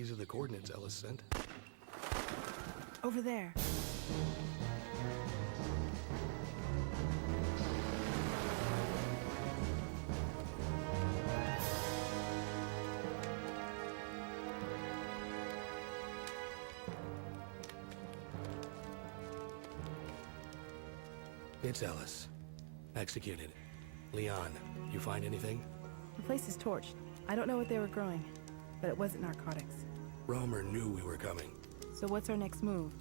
These are the coordinates Ellis sent. Over there. It's Ellis. Executed. Leon, you find anything? The place is torched. I don't know what they were growing, but it wasn't narcotics. Romer knew we were coming. So what's our next move?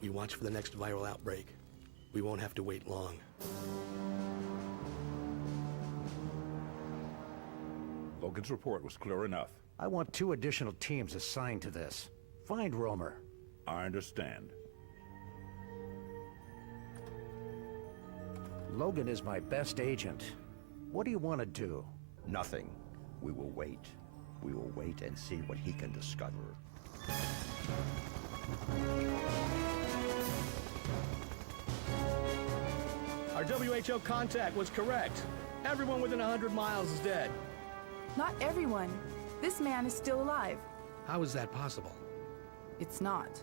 We watch for the next viral outbreak. We won't have to wait long. Logan's report was clear enough. I want 2 additional teams assigned to this. Find Romer. I understand. Logan is my best agent. What do you want to do? Nothing. We will wait. We will wait and see what he can discover. Our WHO contact was correct. Everyone within 100 miles is dead. Not everyone. This man is still alive. How is that possible? It's not.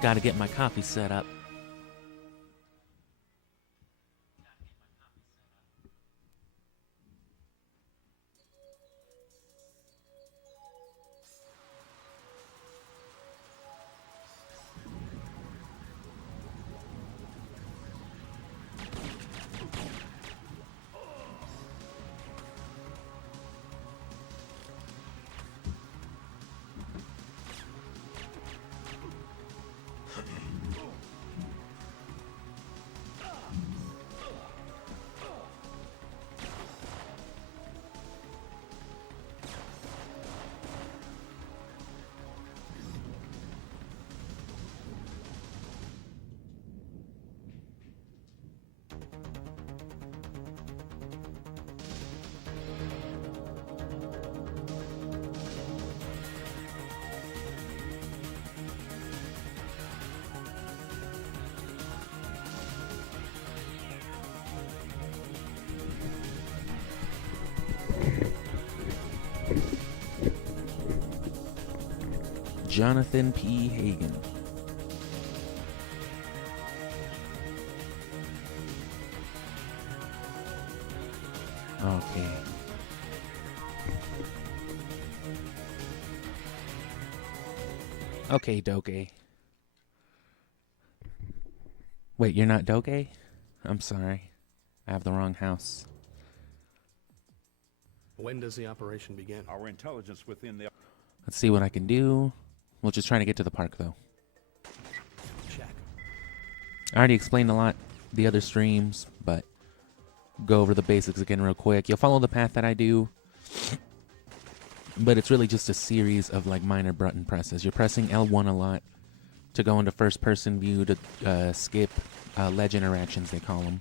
Gotta get my coffee set up. Jonathan P. Hagen. Okay. Okay, Doge. Wait, you're not Doge? I'm sorry. I have the wrong house. When does the operation begin? Our intelligence within the... Let's see what I can do. We'll just try to get to the park, though. Check. I already explained a lot the other streams, but go over the basics again real quick. You'll follow the path that I do, but it's really just a series of like minor button presses. You're pressing L1 a lot to go into first-person view to skip ledge interactions, they call them.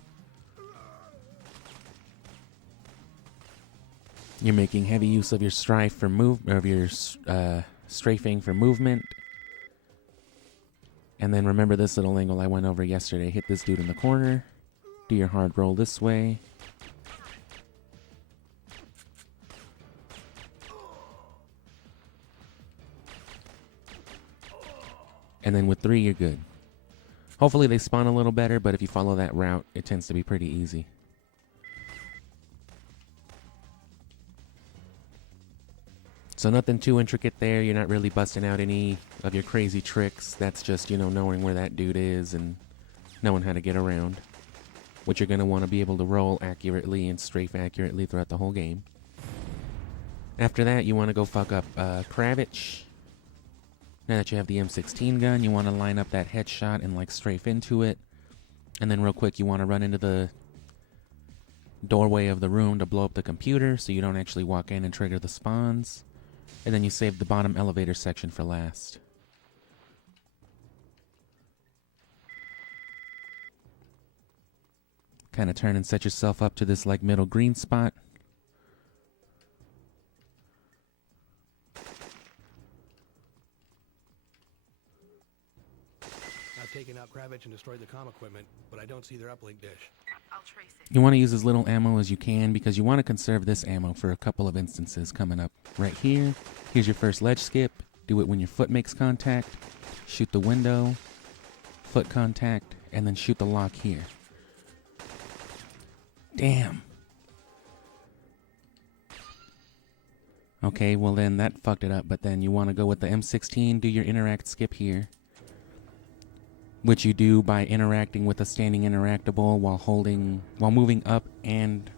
You're making heavy use of your strafing for movement. And then remember this little angle I went over yesterday. Hit this dude in the corner. Do your hard roll this way. And then with 3, you're good. Hopefully they spawn a little better, but if you follow that route, it tends to be pretty easy. So nothing too intricate there. You're not really busting out any of your crazy tricks. That's just, you know, knowing where that dude is and knowing how to get around. Which you're going to want to be able to roll accurately and strafe accurately throughout the whole game. After that, you want to go fuck up Kravitz. Now that you have the M16 gun, you want to line up that headshot and like strafe into it. And then real quick, you want to run into the doorway of the room to blow up the computer so you don't actually walk in and trigger the spawns. And then you save the bottom elevator section for last. Kind of turn and set yourself up to this like middle green spot. I've taken out Kravitz and destroyed the comm equipment, but I don't see their uplink dish. I'll trace it. You want to use as little ammo as you can because you want to conserve this ammo for a couple of instances coming up. Right here, here's your first ledge skip. Do it when your foot makes contact. Shoot the window, foot contact, and then shoot the lock here. Damn. Okay, well then that fucked it up, but then you want to go with the M16, do your interact skip here. Which you do by interacting with a standing interactable while moving up and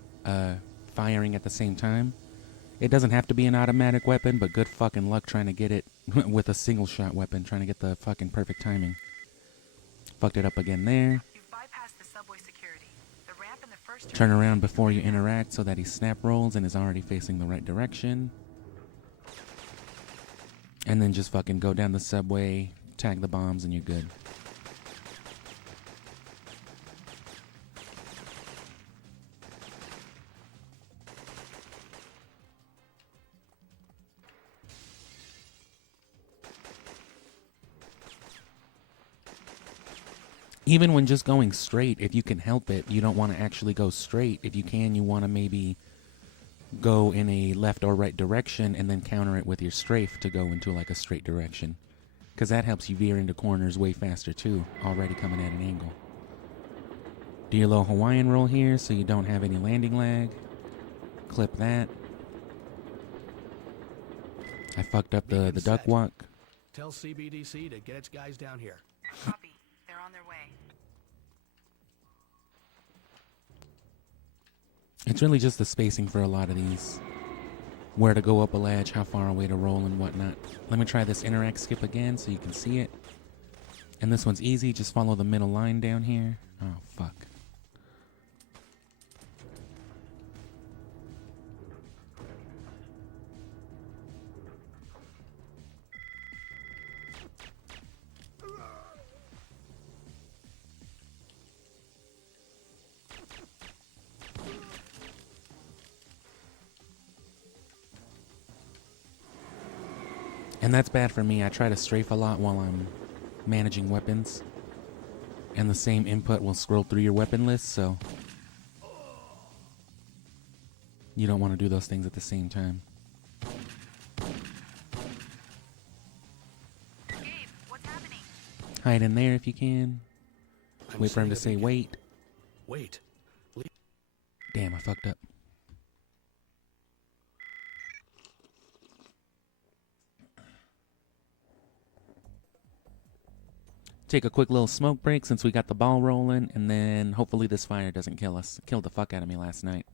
firing at the same time. It doesn't have to be an automatic weapon, but good fucking luck trying to get it with a single shot weapon, trying to get the fucking perfect timing. Fucked it up again there. You've bypassed the subway security. The ramp in the first Turn around before you interact so that he snap rolls and is already facing the right direction. And then just fucking go down the subway, tag the bombs, and you're good. Even when just going straight, if you can help it, you don't want to actually go straight. If you can, you want to maybe go in a left or right direction and then counter it with your strafe to go into like a straight direction. Because that helps you veer into corners way faster too, already coming at an angle. Do your little Hawaiian roll here so you don't have any landing lag. Clip that. I fucked up the duck walk. Tell CBDC to get its guys down here. Copy. They're on their way. It's really just the spacing for a lot of these. Where to go up a ledge, how far away to roll, and whatnot. Let me try this interact skip again so you can see it. And this one's easy. Just follow the middle line down here. Oh, fuck. And that's bad for me. I try to strafe a lot while I'm managing weapons. And the same input will scroll through your weapon list, so you don't want to do those things at the same time. Gabe, what's happening? Hide in there if you can. I'm Wait for him to setting say a beacon. wait. Wait. Damn, I fucked up. Take a quick little smoke break since we got the ball rolling, and then hopefully this fire doesn't kill us. It killed the fuck out of me last night.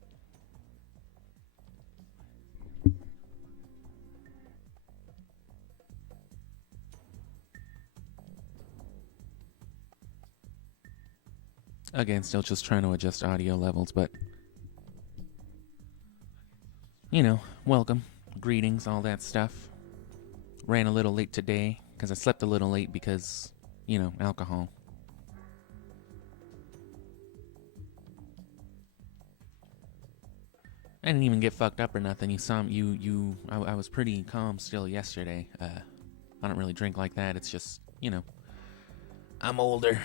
Again, still just trying to adjust audio levels, but you know, welcome, greetings, all that stuff. Ran a little late today because I slept a little late because, you know, alcohol. I didn't even get fucked up or nothing. You saw I was pretty calm still yesterday. I don't really drink like that. It's just, you know, I'm older.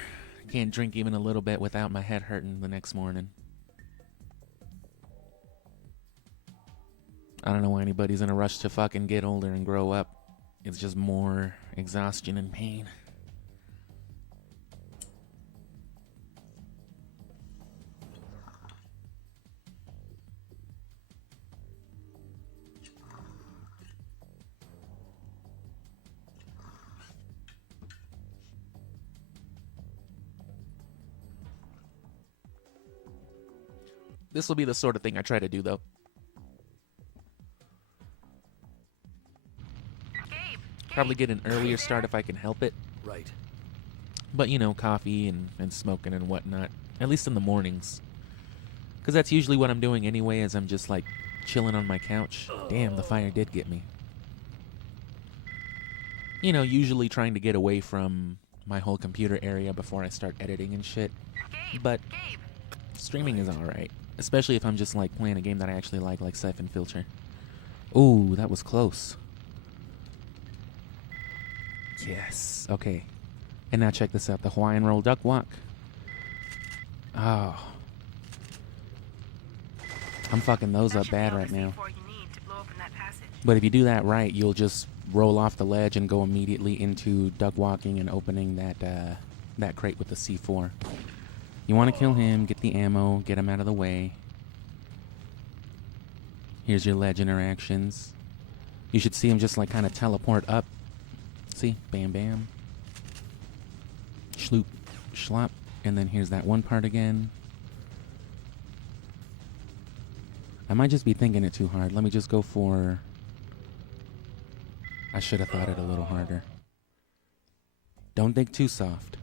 Can't drink even a little bit without my head hurting the next morning. I don't know why anybody's in a rush to fucking get older and grow up. It's just more exhaustion and pain. This will be the sort of thing I try to do, though. Gabe, Probably get an earlier start if I can help it. Right. But, you know, coffee and smoking and whatnot. At least in the mornings. Because that's usually what I'm doing anyway, as I'm just, like, chilling on my couch. Damn, the fire did get me. You know, usually trying to get away from my whole computer area before I start editing and shit. But streaming is alright. Especially if I'm just, like, playing a game that I actually like Syphonfilter. Ooh, that was close. Yes. Okay. And now check this out. The Hawaiian roll duck walk. Oh. I'm fucking those up bad right now. But if you do that right, you'll just roll off the ledge and go immediately into duck walking and opening that crate with the C4. You want to kill him, get the ammo, get him out of the way. Here's your ledge interactions. You should see him just like kind of teleport up. See? Bam, bam. Schloop, schlop. And then here's that one part again. I might just be thinking it too hard. Let me just go for... I should have thought it a little harder. Don't think too soft.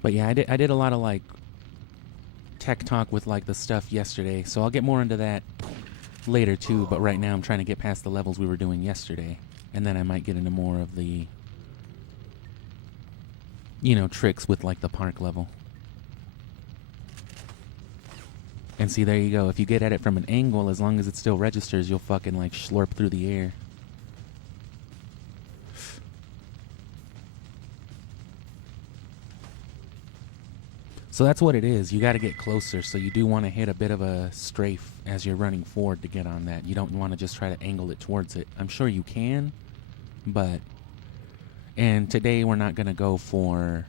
But yeah, I did a lot of like tech talk with like the stuff yesterday, so I'll get more into that later too, but right now I'm trying to get past the levels we were doing yesterday, and then I might get into more of the, you know, tricks with like the park level. And see, there you go. If you get at it from an angle, as long as it still registers, you'll fucking like slurp through the air. So that's what it is. You got to get closer, so you do want to hit a bit of a strafe as you're running forward to get on that. You don't want to just try to angle it towards it. I'm sure you can, but... And today we're not going to go for...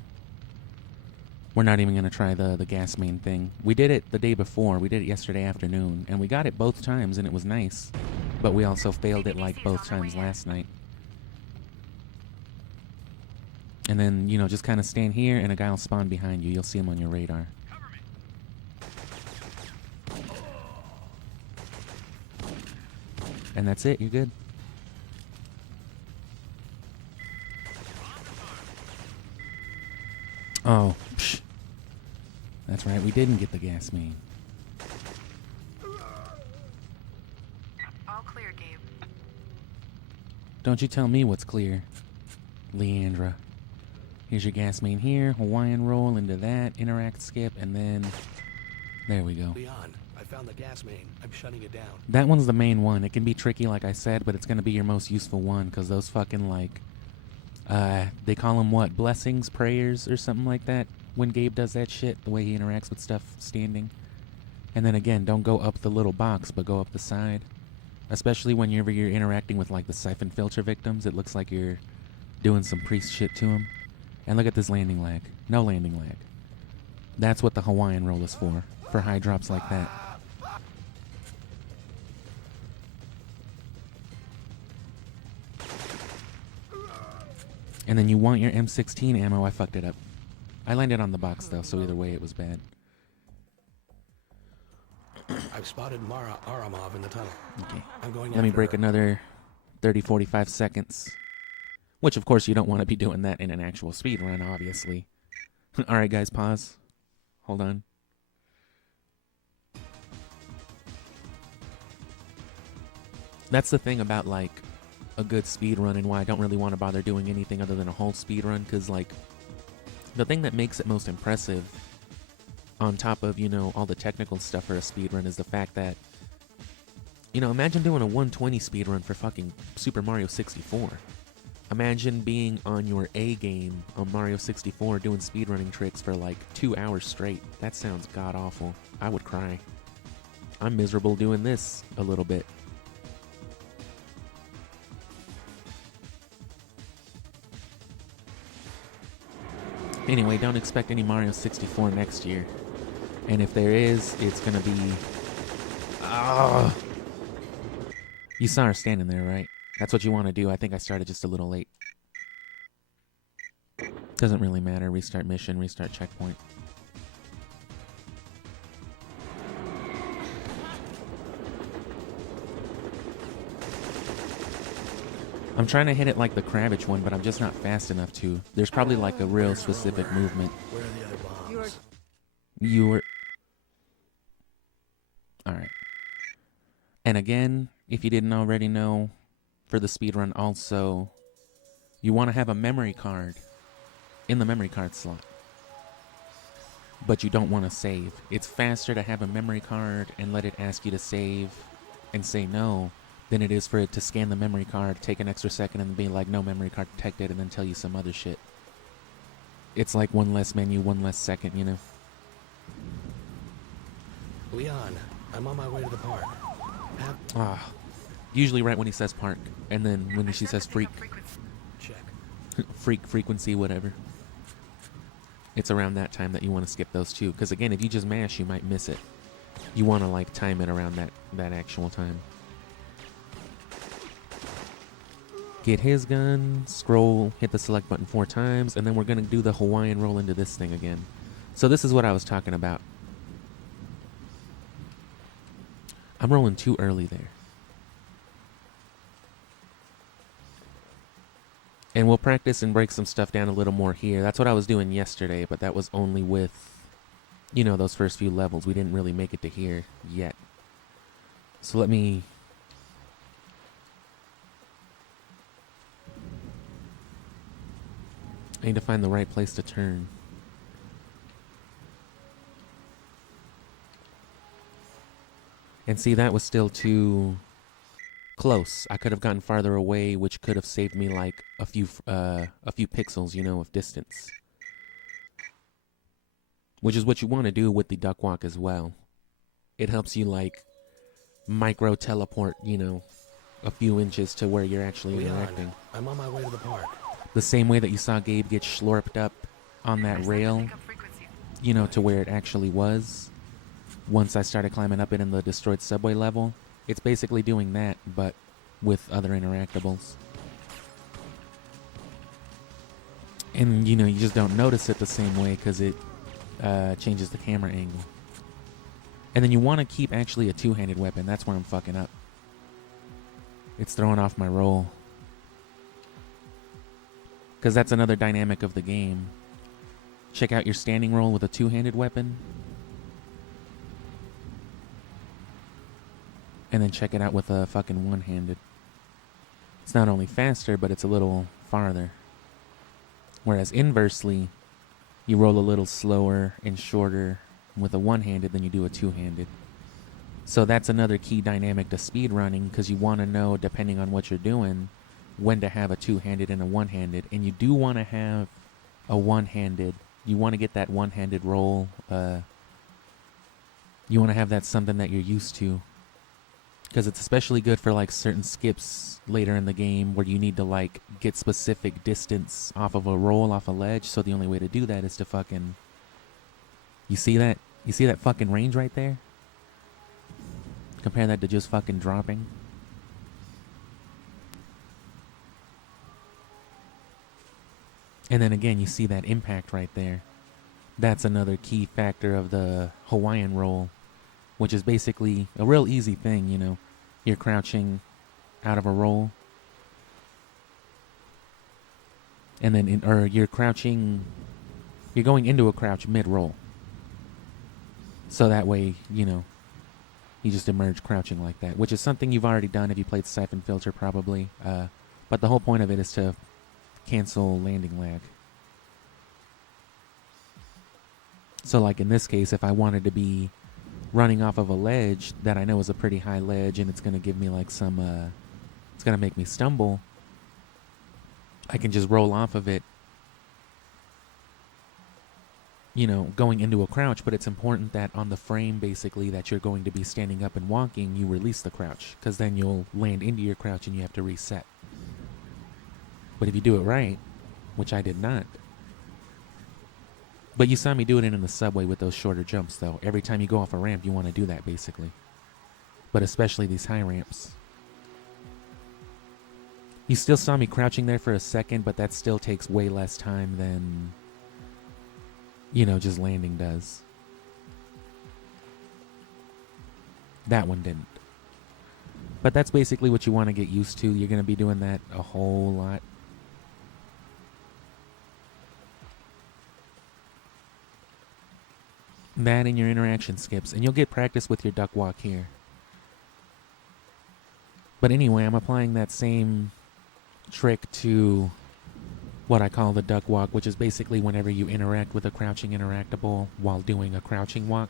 We're not even going to try the gas main thing. We did it the day before. We did it yesterday afternoon, and we got it both times, and it was nice. But we also failed it like both times last night. And then, you know, just kind of stand here, and a guy will spawn behind you. You'll see him on your radar. And that's it. You're good. Oh, psh. That's right. We didn't get the gas main. All clear, Gabe. Don't you tell me what's clear, Leandra. Here's your gas main here. Hawaiian roll into that. Interact skip. And then... There we go. Leon, I found the gas main. I'm shutting it down. That one's the main one. It can be tricky, like I said, but it's going to be your most useful one, because those fucking, like... they call them, what? Blessings? Prayers? Or something like that? When Gabe does that shit. The way he interacts with stuff standing. And then again, don't go up the little box, but go up the side. Especially whenever you're interacting with, like, the Syphonfilter victims. It looks like you're doing some priest shit to them. And look at this landing lag. No landing lag. That's what the Hawaiian roll is for high drops like that. And then you want your M16 ammo. I fucked it up. I landed on the box though, so either way it was bad. I've spotted Mara Aramov in the tunnel. Okay. I'm going Let me after break her. another 30-45 seconds. Which, of course, you don't want to be doing that in an actual speed run, obviously. Alright, guys, pause. Hold on. That's the thing about, like, a good speed run and why I don't really want to bother doing anything other than a whole speed run, because, like, the thing that makes it most impressive, on top of, you know, all the technical stuff for a speed run, is the fact that, you know, imagine doing a 120 speed run for fucking Super Mario 64. Imagine being on your A game on Mario 64 doing speedrunning tricks for like 2 hours straight. That sounds god-awful. I would cry. I'm miserable doing this a little bit. Anyway, don't expect any Mario 64 next year. And if there is, it's gonna be... You saw her standing there, right? That's what you want to do. I think I started just a little late. Doesn't really matter. Restart mission, restart checkpoint. I'm trying to hit it like the Kravitz one, but I'm just not fast enough to. There's probably like a real specific movement. Where are the other bombs? You were... Alright. And again, if you didn't already know, for the speedrun also, you want to have a memory card in the memory card slot. But you don't want to save. It's faster to have a memory card and let it ask you to save and say no than it is for it to scan the memory card, take an extra second, and be like, no memory card detected, and then tell you some other shit. It's like one less menu, one less second, you know? Leon, I'm on my way to the park. Usually right when he says park, and then when she says freak, Check. freak, frequency, whatever. It's around that time that you want to skip those two. Because again, if you just mash, you might miss it. You want to like time it around that actual time. Get his gun, scroll, hit the select button 4 times, and then we're going to do the Hawaiian roll into this thing again. So this is what I was talking about. I'm rolling too early there. And we'll practice and break some stuff down a little more here. That's what I was doing yesterday, but that was only with, you know, those first few levels. We didn't really make it to here yet. So let me... I need to find the right place to turn. And see, that was still too close. I could have gotten farther away, which could have saved me like a few pixels, you know, of distance. Which is what you want to do with the duck walk as well. It helps you like micro teleport, you know, a few inches to where you're actually interacting. I'm on my way to the park. The same way that you saw Gabe get slurped up on that rail, you know, to where it actually was. Once I started climbing up it in the destroyed subway level, it's basically doing that, but with other interactables. And, you know, you just don't notice it the same way because it changes the camera angle. And then you want to keep actually a two-handed weapon. That's where I'm fucking up. It's throwing off my roll. Because that's another dynamic of the game. Check out your standing roll with a two-handed weapon. And then check it out with a fucking one-handed. It's not only faster, but it's a little farther. Whereas inversely, you roll a little slower and shorter with a one-handed than you do a two-handed. So that's another key dynamic to speedrunning, because you want to know, depending on what you're doing, when to have a two-handed and a one-handed. And you do want to have a one-handed. You want to get that one-handed roll. You want to have that something that you're used to. Because it's especially good for like certain skips later in the game where you need to like get specific distance off of a roll, off a ledge. So the only way to do that is to fucking... You see that? You see that fucking range right there? Compare that to just fucking dropping. And then again, you see that impact right there. That's another key factor of the Hawaiian roll, which is basically a real easy thing, you know. You're crouching out of a roll. And then, you're crouching, you're going into a crouch mid-roll. So that way, you know, you just emerge crouching like that, which is something you've already done if you played Syphonfilter probably. But the whole point of it is to cancel landing lag. So like in this case, if I wanted to be running off of a ledge that I know is a pretty high ledge and it's going to give me like some, it's going to make me stumble, I can just roll off of it, you know, going into a crouch. But it's important that on the frame basically that you're going to be standing up and walking, you release the crouch, because then you'll land into your crouch and you have to reset. But if you do it right, which I did not. But you saw me do it in the subway with those shorter jumps, though. Every time you go off a ramp, you want to do that, basically. But especially these high ramps. You still saw me crouching there for a second, but that still takes way less time than, you know, just landing does. That one didn't. But that's basically what you want to get used to. You're going to be doing that a whole lot. That and your interaction skips. And you'll get practice with your duck walk here. But anyway, I'm applying that same trick to what I call the duck walk, which is basically whenever you interact with a crouching interactable while doing a crouching walk.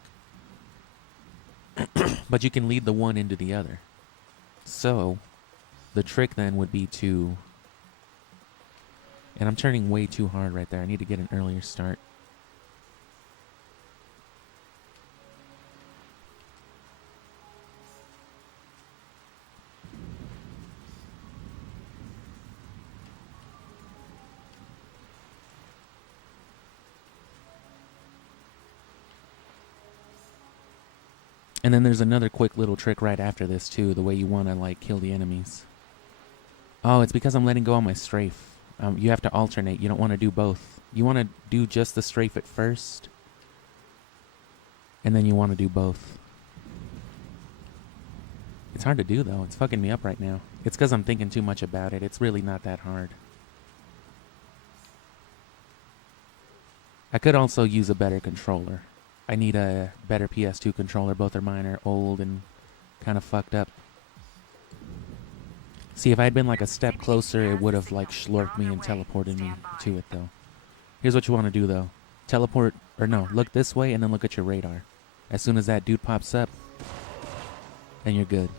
But you can lead the one into the other. So, the trick then would be to... And I'm turning way too hard right there. I need to get an earlier start. And then there's another quick little trick right after this too, the way you want to like kill the enemies. Oh, it's because I'm letting go on my strafe. You have to alternate. You don't want to do both. You want to do just the strafe at first. And then you want to do both. It's hard to do though. It's fucking me up right now. It's because I'm thinking too much about it. It's really not that hard. I could also use a better controller. I need a better PS2 controller. Both of mine are old and kind of fucked up. See, if I had been like a step closer, it would have like slurped me and teleported me to it though. Here's what you want to do though. Teleport, or no, look this way and then look at your radar. As soon as that dude pops up, then you're good.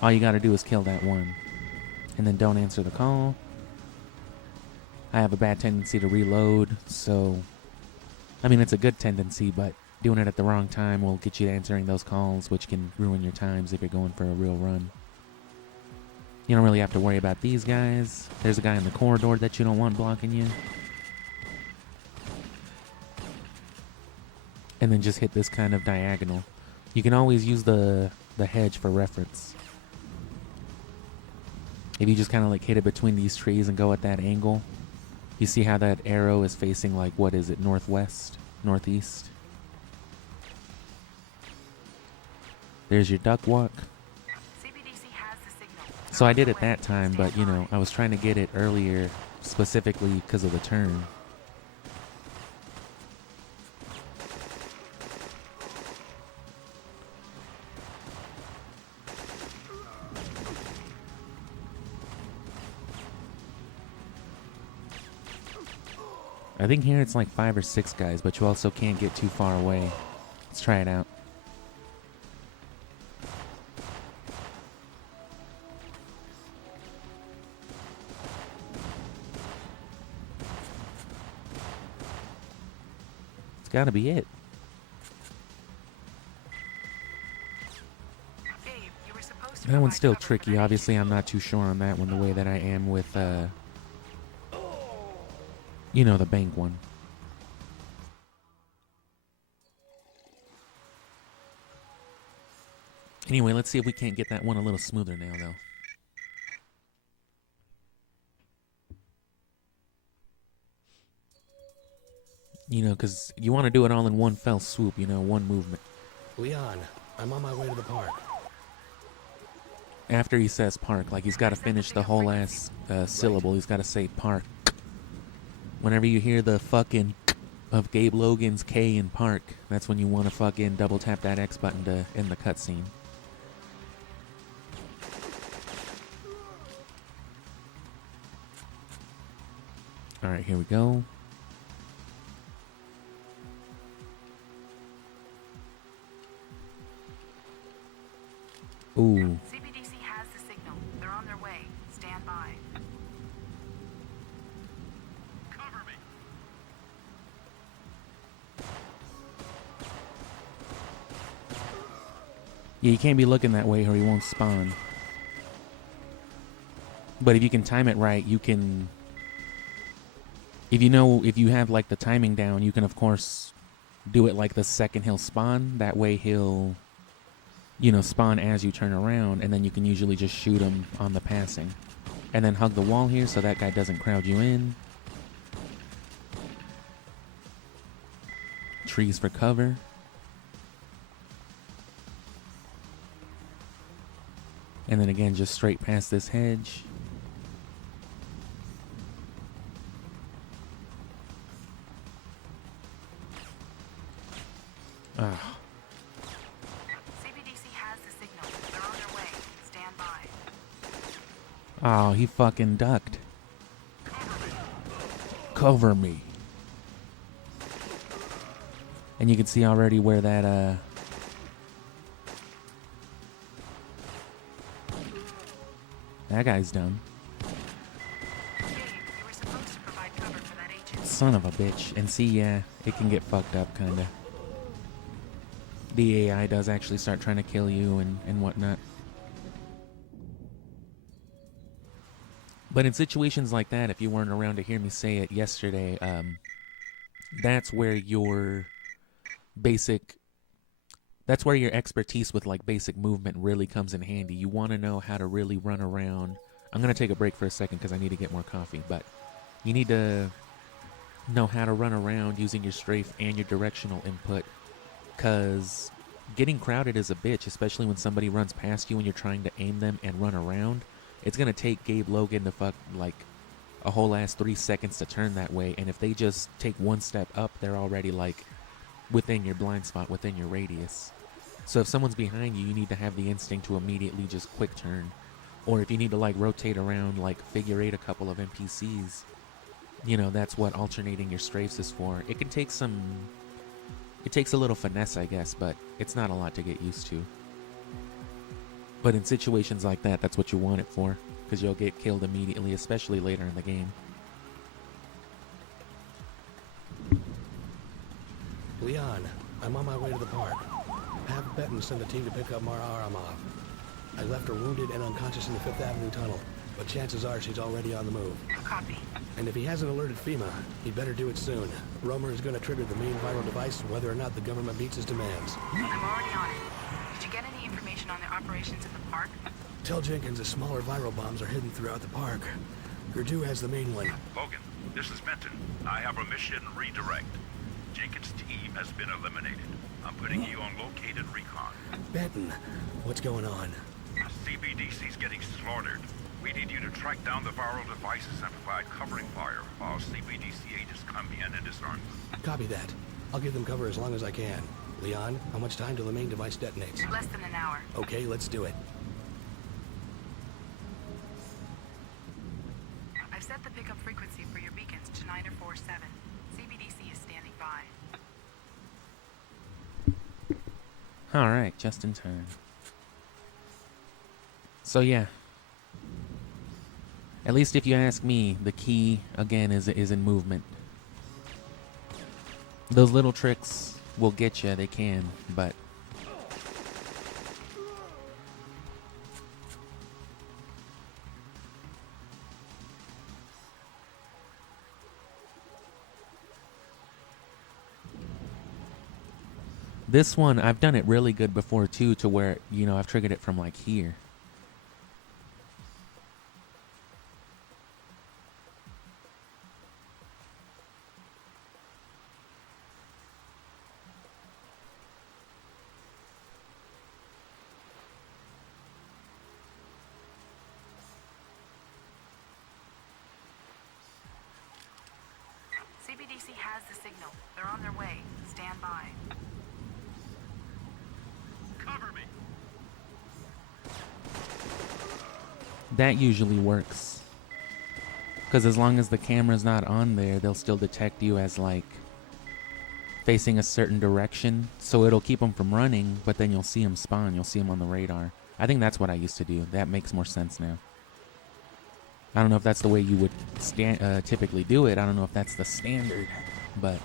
All you gotta do is kill that one. And then don't answer the call. I have a bad tendency to reload, so... I mean, it's a good tendency, but doing it at the wrong time will get you to answering those calls, which can ruin your times if you're going for a real run. You don't really have to worry about these guys. There's a guy in the corridor that you don't want blocking you. And then just hit this kind of diagonal. You can always use the hedge for reference. If you just kind of like hit it between these trees and go at that angle, you see how that arrow is facing like, what is it, northwest, northeast? There's your duck walk. CBDC has the signal. So I did it that time, but you know, I was trying to get it earlier specifically because of the turn. I think here it's like 5 or 6 guys, but you also can't get too far away. Let's try it out. It's gotta be it. Gabe, you were supposed to That one's provide still cover for tricky. that Obviously, issue. I'm not too sure on that one the way that I am with, you know, the bank one. Anyway, let's see if we can't get that one a little smoother now, though. You know, because you want to do it all in one fell swoop, you know, one movement. Leon, I'm on my way to the park. After he says park, like he's got to finish the whole ass syllable. He's got to say park. Whenever you hear the fucking of Gabe Logan's K in park, that's when you want to fucking double tap that X button to end the cutscene. Alright, here we go. Ooh. CBDC has the signal. They're on their way. Stand by. Cover me. Yeah, you can't be looking that way or he won't spawn. But if you can time it right, you can... If you have like the timing down, you can of course do it like the second he'll spawn. That way he'll, you know, spawn as you turn around, and then you can usually just shoot him on the passing. And then hug the wall here so that guy doesn't crowd you in. Trees for cover. And then again, just straight past this hedge. Ah. CBDC has the signal. They're on their way. Stand by. Oh, he fucking ducked. Cover me. And you can see already where that, that guy's done. Gabe, you were supposed to provide cover for that agent. Son of a bitch. And see, yeah, it can get fucked up, kinda. The AI does actually start trying to kill you and whatnot. But in situations like that, if you weren't around to hear me say it yesterday, that's where your expertise with like basic movement really comes in handy. You want to know how to really run around. I'm going to take a break for a second because I need to get more coffee, but you need to know how to run around using your strafe and your directional input, because getting crowded is a bitch, especially when somebody runs past you and you're trying to aim them and run around. It's going to take Gabe Logan to fuck like a whole ass 3 seconds to turn that way, and if they just take one step up, they're already like within your blind spot, within your radius. So if someone's behind you, you need to have the instinct to immediately just quick turn. Or if you need to like rotate around, like figure eight a couple of NPCs, you know, that's what alternating your strafes is for. It can take some, it takes a little finesse, I guess, but it's not a lot to get used to. But in situations like that, that's what you want it for, because you'll get killed immediately, especially later in the game. Leon, I'm on my way to the park. Have Benton send a team to pick up Mara Aramov. I left her wounded and unconscious in the 5th Avenue tunnel, but chances are she's already on the move. Copy. And if he hasn't alerted FEMA, he'd better do it soon. Romer is going to trigger the main viral device whether or not the government meets his demands. I'm already on it. Did you get any information on their operations in the park? Tell Jenkins the smaller viral bombs are hidden throughout the park. Gurdu has the main one. Logan, this is Benton. I have a mission redirect. Jenkins' team has been eliminated. I'm putting you on located recon. Benton, what's going on? CBDC's getting slaughtered. We need you to track down the viral devices and provide covering fire while CBDC agents come in and disarm them. Copy that. I'll give them cover as long as I can. Leon, how much time till the main device detonates? Less than an hour. Okay, let's do it. I've set the pickup frequency for your beacons to 9047. CBDC is standing by. Alright, just in time. So yeah. At least if you ask me, the key, again, is in movement. Those little tricks will get you, they can, but... This one, I've done it really good before too, to where, you know, I've triggered it from like here. CBDC has the signal. They're on their way. Stand by. Cover me! That usually works. Because as long as the camera's not on there, they'll still detect you as, like, facing a certain direction. So it'll keep them from running, but then you'll see them spawn. You'll see them on the radar. I think that's what I used to do. That makes more sense now. I don't know if that's the way you would typically do it. I don't know if that's the standard, but...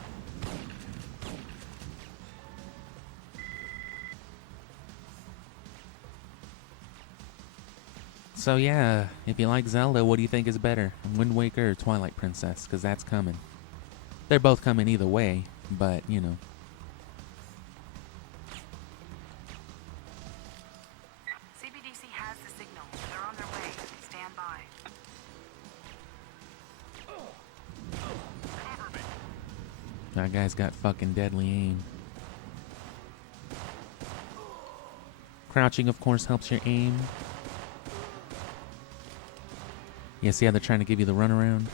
So yeah, if you like Zelda, what do you think is better? Wind Waker or Twilight Princess? Because that's coming. They're both coming either way, but, you know. CBDC has the signal. They're on their way. Stand by. That guy's got fucking deadly aim. Crouching, of course, helps your aim. Yeah, see how they're trying to give you the runaround?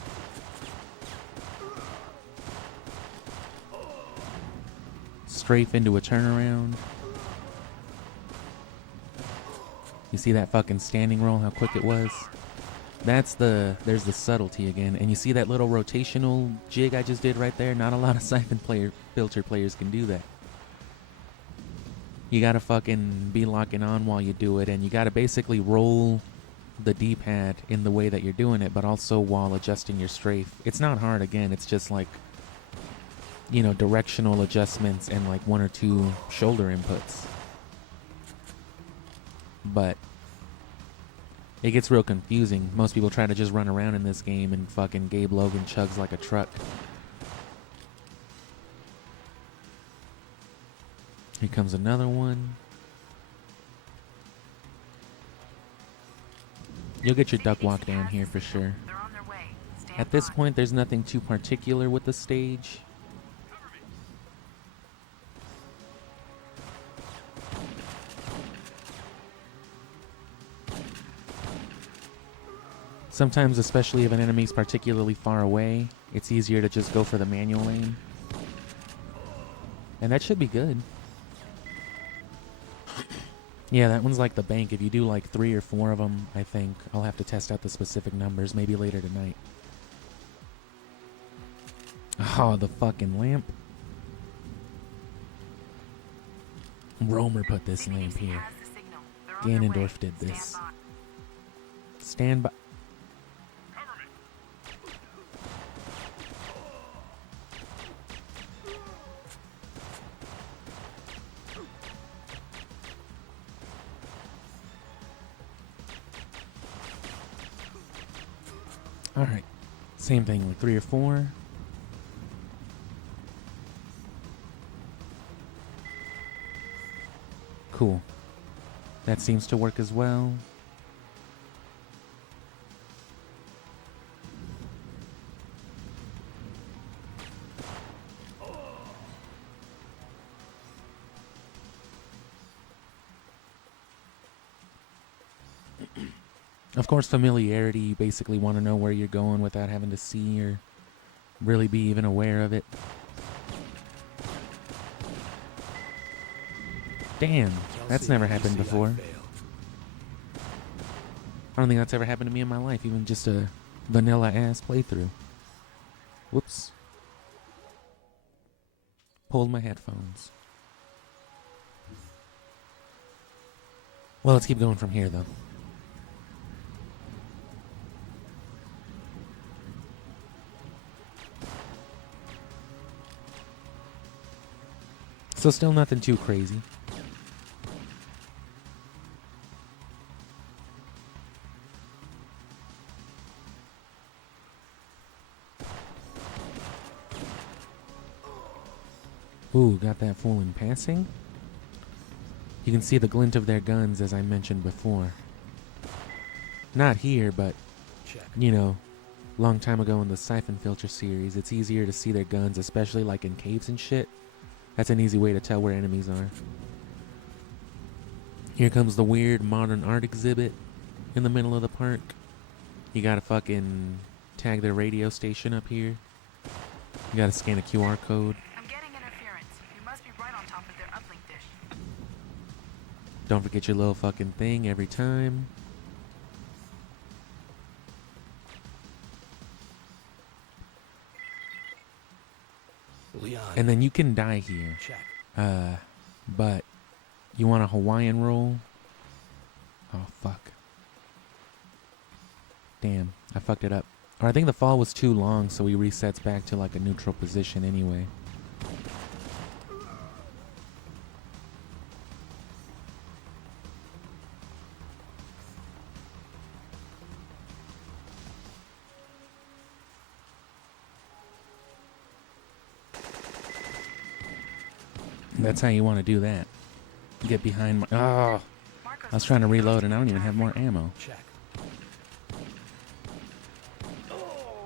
Strafe into a turnaround. You see that fucking standing roll, how quick it was? There's the subtlety again. And you see that little rotational jig I just did right there? Not a lot of Syphonfilter players can do that. You gotta fucking be locking on while you do it, and you gotta basically roll the D-pad in the way that you're doing it, but also while adjusting your strafe. It's not hard, again, it's just like, you know, directional adjustments and like 1 or 2 shoulder inputs. But it gets real confusing. Most people try to just run around in this game and fucking Gabe Logan chugs like a truck. Here comes another one. You'll get your duck walk down here for sure. At this point, there's nothing too particular with the stage. Sometimes, especially if an enemy's particularly far away, it's easier to just go for the manual aim. And that should be good. Yeah, that one's like the bank. If you do like 3 or 4 of them, I think. I'll have to test out the specific numbers, maybe later tonight. Oh, the fucking lamp. Romer put this lamp here. Ganondorf did this. Stand by. Alright. Same thing, like 3 or 4. Cool. That seems to work as well. Of course, familiarity, you basically want to know where you're going without having to see or really be even aware of it. Damn, that's never happened before. I don't think that's ever happened to me in my life, even just a vanilla-ass playthrough. Whoops. Pulled my headphones. Well, let's keep going from here, though. So still nothing too crazy. Ooh, got that fool in passing. You can see the glint of their guns, as I mentioned before. Not here, but, you know, long time ago in the Syphonfilter series, it's easier to see their guns, especially like in caves and shit. That's an easy way to tell where enemies are. Here comes the weird modern art exhibit in the middle of the park. You gotta fucking tag their radio station up here. You gotta scan a QR code. I'm getting interference. You must be right on top of their uplink dish. Don't forget your little fucking thing every time. Leon. And then you can die here. Check. But you want a Hawaiian roll? Oh, fuck. Damn, I fucked it up. Or I think the fall was too long, so he resets back to like a neutral position anyway. That's how you want to do that. Get behind my... Oh! I was trying to reload and I don't even have more ammo. Check.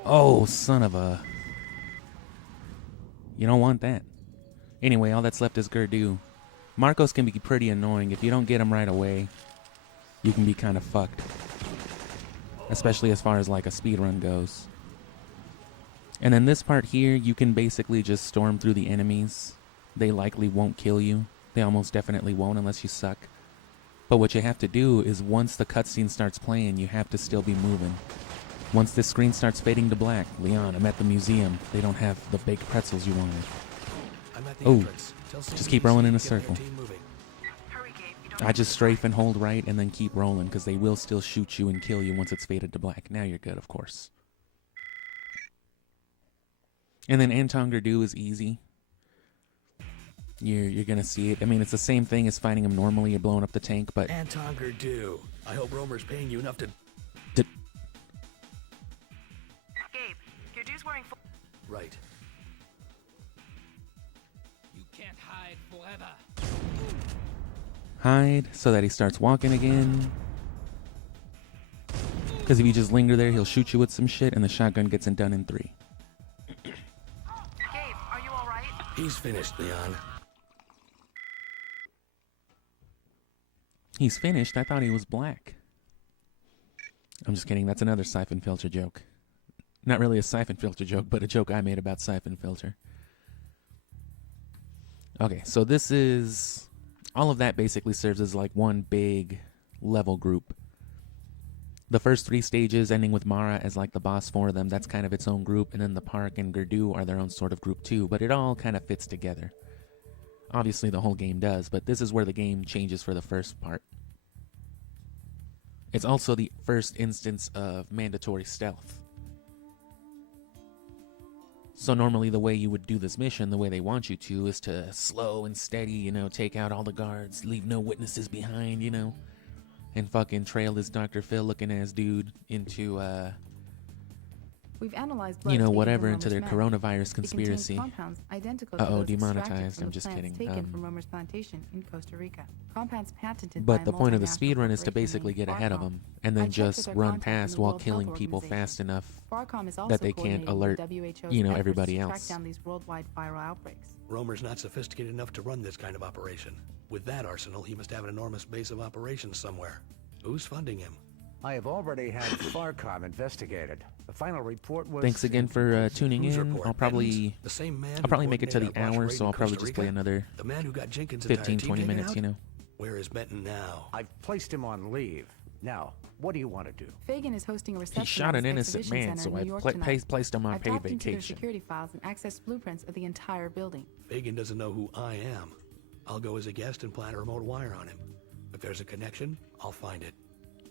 Oh, son of a... You don't want that. Anyway, all that's left is Gerdu. Marcos can be pretty annoying. If you don't get him right away, you can be kind of fucked. especially as far as like a speed run goes. And then this part here, you can basically just storm through the enemies. They likely won't kill you. They almost definitely won't unless you suck. But what you have to do is once the cutscene starts playing, you have to still be moving. Once this screen starts fading to black, Leon, I'm at the museum. They don't have the baked pretzels you wanted. I'm at the Oh, entrance. Tell just keep rolling in a circle. Hurry, Gabe. You don't I just strafe and hold right and then keep rolling because they will still shoot you and kill you once it's faded to black. Now you're good, of course. And then Anton Gurdu is easy. You're gonna see it. I mean, it's the same thing as fighting him normally. You're blowing up the tank, but Anton Gurdu. I hope Romer's paying you enough to... Gabe, your dude's wearing full... Right. You can't hide forever. hide so that he starts walking again. Because if you just linger there, he'll shoot you with some shit, and the shotgun gets it done in 3. Gabe, are you alright? He's finished, Leon. He's finished? I thought he was black. I'm just kidding. That's another Syphonfilter joke. Not really a Syphonfilter joke, but a joke I made about Syphonfilter. Okay, so this is... all of that basically serves as like one big level group. The first 3 stages, ending with Mara as like the boss for them, that's kind of its own group, and then the Park and Gurdu are their own sort of group too, but it all kind of fits together. Obviously the whole game does, but this is where the game changes for the first part. It's also the first instance of mandatory stealth. So normally the way you would do this mission, the way they want you to, is to slow and steady, you know, take out all the guards, leave no witnesses behind, you know, and fucking trail this Dr. Phil looking ass dude into, We've analyzed blood you know, taken whatever, from into their Romer's men. coronavirus It conspiracy. contains compounds identical to Uh-oh, those demonetized. extracted from I'm the just plants kidding. taken from Romer's plantation in Costa Rica. Compounds patented But by the a point of the multinational speedrun is to corporation basically named get ahead of Farcom. them, and I then checked just with their run contact in past the while World killing Health people Organization. fast enough Farcom is also that they can't coordinating alert, the WHO's you know, efforts everybody to else. track down these worldwide viral outbreaks. Romer's not sophisticated enough to run this kind of operation. With that arsenal, he must have an enormous base of operations somewhere. Who's funding him? I have already had Farcom investigated. The final report was... Thanks again for tuning Whose in. report? I'll probably Benton's? The same man I'll who probably make it to the coordinated our hour, botched so raid I'll in probably Costa just play Rica? another The man who got Jenkins' 15, entire team 20 taken minutes, out? you know. Where is Benton now? I've placed him on leave. Now, what do you want to do? Fagan is hosting a reception He shot at an his innocent exhibition man, center so in I New York tonight. placed him on I've paid tapped into their vacation. security files and accessed blueprints of the entire building. Fagan doesn't know who I am. I'll go as a guest and plant a remote wire on him. If there's a connection, I'll find it.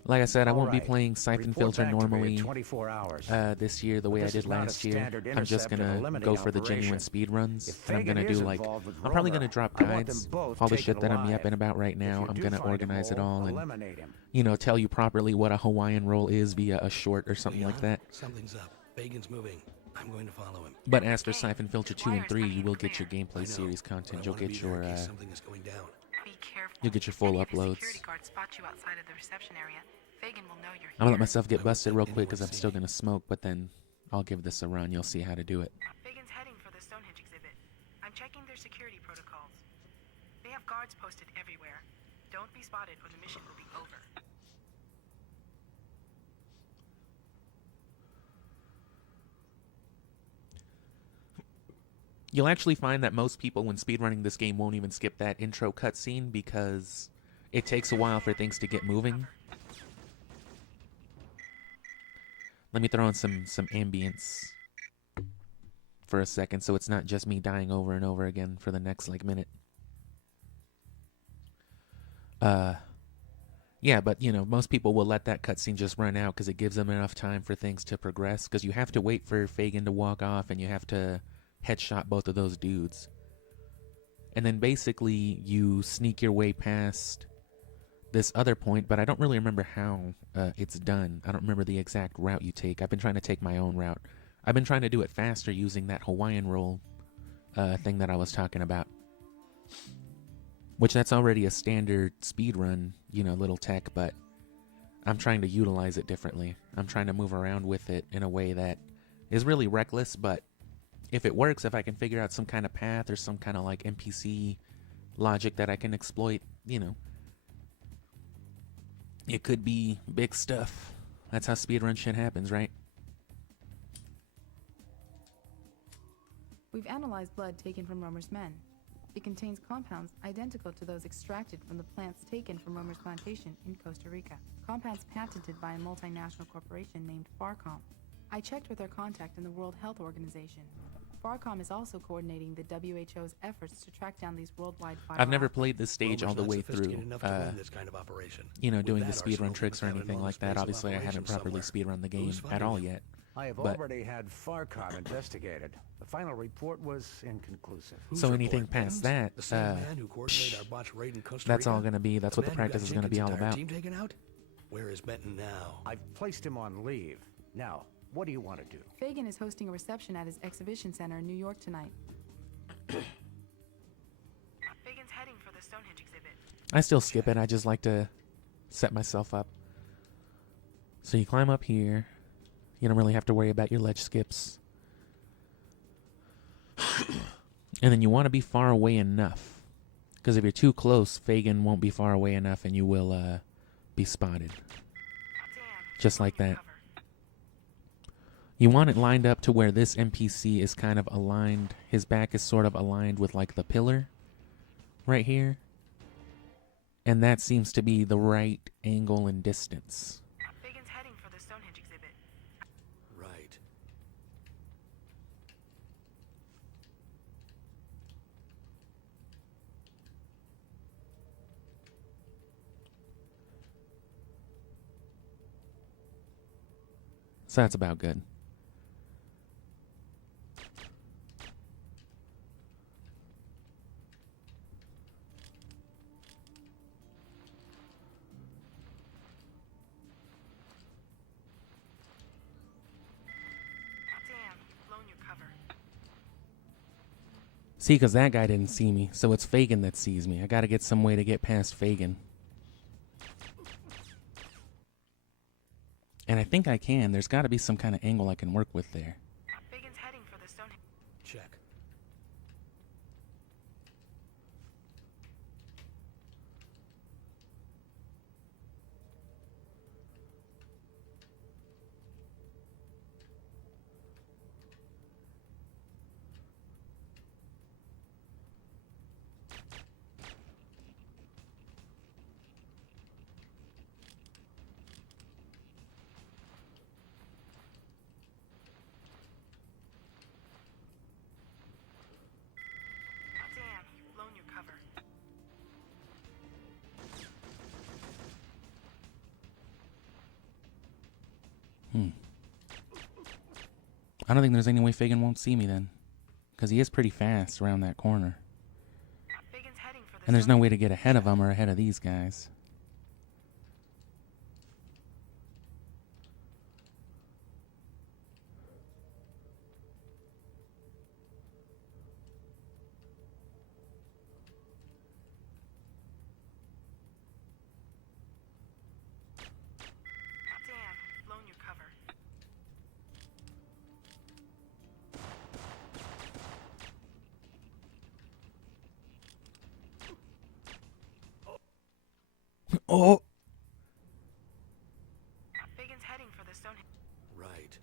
Like I said, I All won't be right. playing Report Syphonfilter back to me in normally 24 hours. this year the way I this did is not a last year. standard I'm just intercept and gonna eliminate go for the genuine operation. speed runs, If and I'm gonna Fagan do is like involved with I'm probably Romer, gonna drop I want them guides, both all the taken shit that I'm alive. yapping about right If now. you I'm do gonna find him organize it whole, all and eliminate him. you know tell you properly what a Hawaiian roll is via a short or something like Leon, that. Something's up. Fagan's moving. I'm going to follow him. But as for Syphonfilter 2 and 3, you will get your gameplay I know, series but content. I You'll wanna get be there your in case something is going down. Be careful. You'll get your full Any of the uploads. security guards spot you outside of the reception area. Fagan will know you're I'm gonna let here. myself get I won't busted let real quick anyone because I'm see still me. gonna smoke, but then I'll give this a run. You'll see how to do it. Fagan's heading for the Stonehenge exhibit. I'm checking their security protocols. They have guards posted everywhere. Don't be spotted or the mission will be over. You'll actually find that most people when speedrunning this game won't even skip that intro cutscene because it takes a while for things to get moving. Let me throw in some ambience for a second so it's not just me dying over and over again for the next like minute. Yeah, but you know, most people will let that cutscene just run out because it gives them enough time for things to progress, because you have to wait for Fagan to walk off and you have to headshot both of those dudes. And then basically you sneak your way past this other point, but I don't really remember how it's done. I don't remember the exact route you take. I've been trying to take my own route. I've been trying to do it faster using that Hawaiian roll thing that I was talking about. Which that's already a standard speedrun, you know, little tech, but I'm trying to utilize it differently. I'm trying to move around with it in a way that is really reckless, but if it works, if I can figure out some kind of path or some kind of like NPC logic that I can exploit, you know, it could be big stuff. That's how speedrun shit happens, right? We've analyzed blood taken from Romer's men. It contains compounds identical to those extracted from the plants taken from Romer's plantation in Costa Rica. Compounds patented by a multinational corporation named Farcom. I checked with our contact in the World Health Organization. Farcom is also coordinating the WHO's efforts to track down these worldwide viral I've never outbreaks. played this stage all the way through, Enough to win this kind of operation. you know, With doing that the speedrun arsenal, tricks or we have an anything like enormous that. base of Obviously, I haven't operations properly somewhere. speedrun the game Who's at funding all it? yet. I have But- already had Farcom investigated. The final report was inconclusive. Whose So anything report? past Ben's? that, The same man who coordinated our botched raid in Costa that's all Rica? going to be, that's what the man who got practice is going to be Jenkins' all entire about. Team taken out? Where is Benton now? I've placed him on leave. Now, what do you want to do? Fagan is hosting a reception at his exhibition center in New York tonight. Fagan's heading for the Stonehenge exhibit. I still skip it. I just like to set myself up. So you climb up here. You don't really have to worry about your ledge skips. And then you want to be far away enough. Because if you're too close, Fagan won't be far away enough and you will be spotted. Damn. Just like Your that. cover. You want it lined up to where this NPC is kind of aligned. His back is sort of aligned with like the pillar right here. And that seems to be the right angle and distance. Fagan's heading for the Stonehenge exhibit. Right. So that's about good. Damn, you've blown your cover. See, because that guy didn't see me, so it's Fagan that sees me. I gotta get some way to get past Fagan. And I think I can. There's gotta be some kind of angle I can work with there. Fagan's heading for the Stonehenge. Check. Damn, you've blown your cover. I don't think there's any way Fagan won't see me then. Because he is pretty fast around that corner. Fagan's heading for the And there's no Stonehenge. way to get ahead of him or ahead of these guys. Damn, you've blown your cover. Oh! Fagan's heading for the Stonehenge. Right.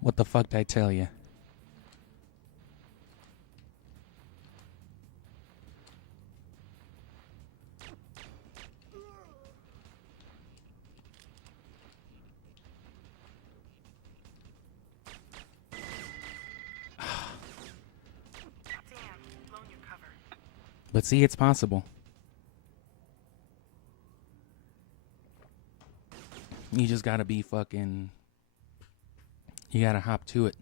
What the fuck did I tell you? Damn, you've blown your cover. But see, it's possible. You just gotta be fucking... You gotta hop to it.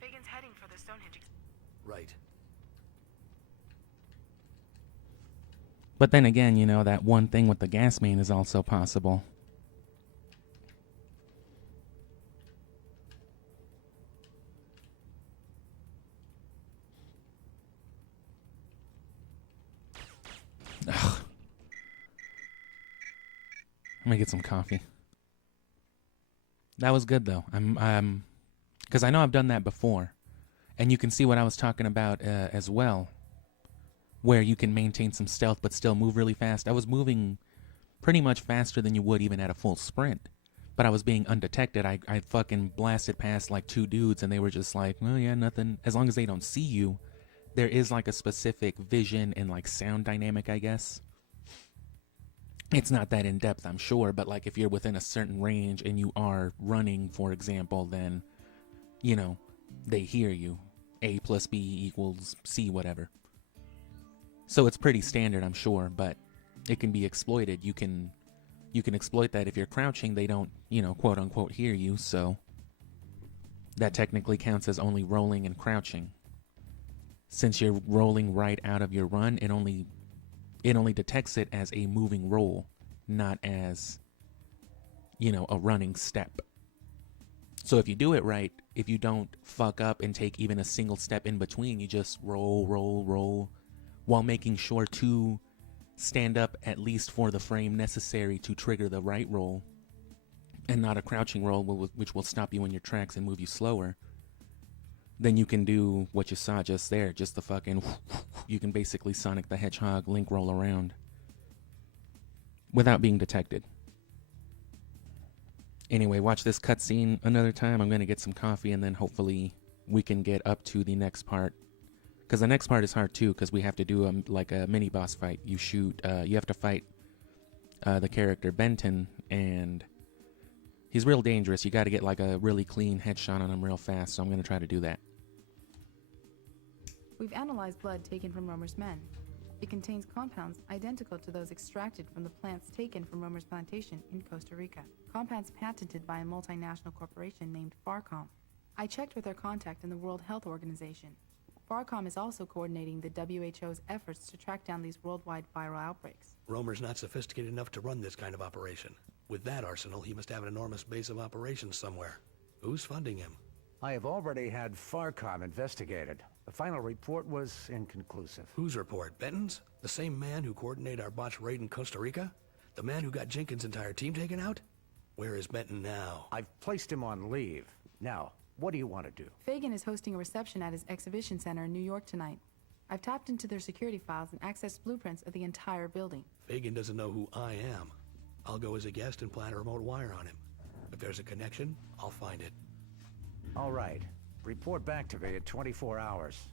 Fagan's heading for the Stonehenge. Right. But then again, you know, that one thing with the gas main is also possible. Ugh. Let me get some coffee. That was good though. Because I know I've done that before, and you can see what I was talking about as well, where you can maintain some stealth but still move really fast. I was moving pretty much faster than you would even at a full sprint, but I was being undetected. I fucking blasted past like 2 dudes, and they were just like, "Oh yeah, nothing." As long as they don't see you, there is like a specific vision and like sound dynamic, I guess. It's not that in depth, I'm sure, but like if you're within a certain range and you are running, for example, then, you know, they hear you. A plus B equals C, whatever. So it's pretty standard, I'm sure, but it can be exploited. You can exploit that. If you're crouching, they don't, you know, quote unquote hear you, so that technically counts as only rolling and crouching. Since you're rolling right out of your run, it only detects it as a moving roll, not as, you know, a running step. So if you do it right, if you don't fuck up and take even a single step in between, you just roll, roll, roll, while making sure to stand up at least for the frame necessary to trigger the right roll, and not a crouching roll, which will stop you in your tracks and move you slower. Then you can do what you saw just there, just the fucking, you can basically Sonic the Hedgehog Link roll around without being detected. Anyway, watch this cutscene another time. I'm going to get some coffee, and then hopefully we can get up to the next part. Because the next part is hard too, because we have to do like a mini boss fight. You have to fight the character Benton, and he's real dangerous. You got to get like a really clean headshot on him real fast, so I'm going to try to do that. We've analyzed blood taken from Romer's men. It contains compounds identical to those extracted from the plants taken from Romer's plantation in Costa Rica. Compounds patented by a multinational corporation named Farcom. I checked with our contact in the World Health Organization. Farcom is also coordinating the WHO's efforts to track down these worldwide viral outbreaks. Romer's not sophisticated enough to run this kind of operation. With that arsenal, he must have an enormous base of operations somewhere. Who's funding him? I have already had Farcom investigated. The final report was inconclusive. Whose report? Benton's? The same man who coordinated our botched raid in Costa Rica? The man who got Jenkins' entire team taken out? Where is Benton now? I've placed him on leave. Now, what do you want to do? Fagan is hosting a reception at his exhibition center in New York tonight. I've tapped into their security files and accessed blueprints of the entire building. Fagan doesn't know who I am. I'll go as a guest and plant a remote wire on him. If there's a connection, I'll find it. All right. Report back to me in 24 hours.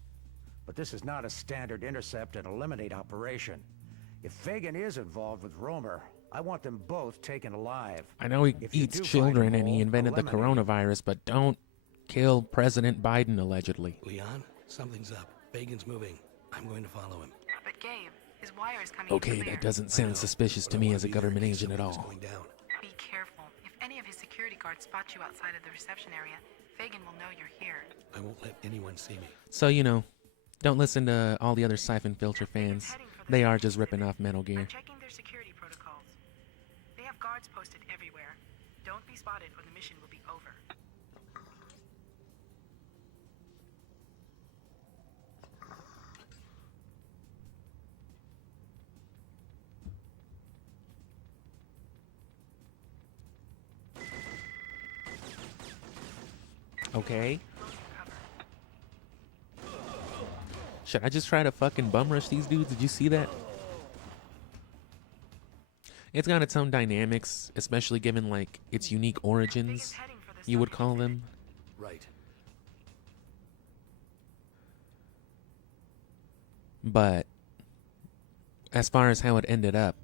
But this is not a standard intercept and eliminate operation. If Fagan is involved with Romer, I want them both taken alive. I know he eats children and he invented the coronavirus, but don't kill President Biden, allegedly. Leon, something's up. Fagan's moving. I'm going to follow him. But Gabe, his wire is coming Okay, in clear. that doesn't sound suspicious to me as a government agent at all. Be careful. If any of his security guards spot you outside of the reception area, Fagan will know you're here. I won't let anyone see me. So, you know, don't listen to all the other Syphonfilter fans. They are just ripping off Metal Gear. I'm checking their security protocols. They have guards posted everywhere. Don't be spotted or the mission will be over. Okay. Should I just try to fucking bum rush these dudes? Did you see that? It's got its own dynamics, especially given like its unique origins, you would call them. Right. But as far as how it ended up,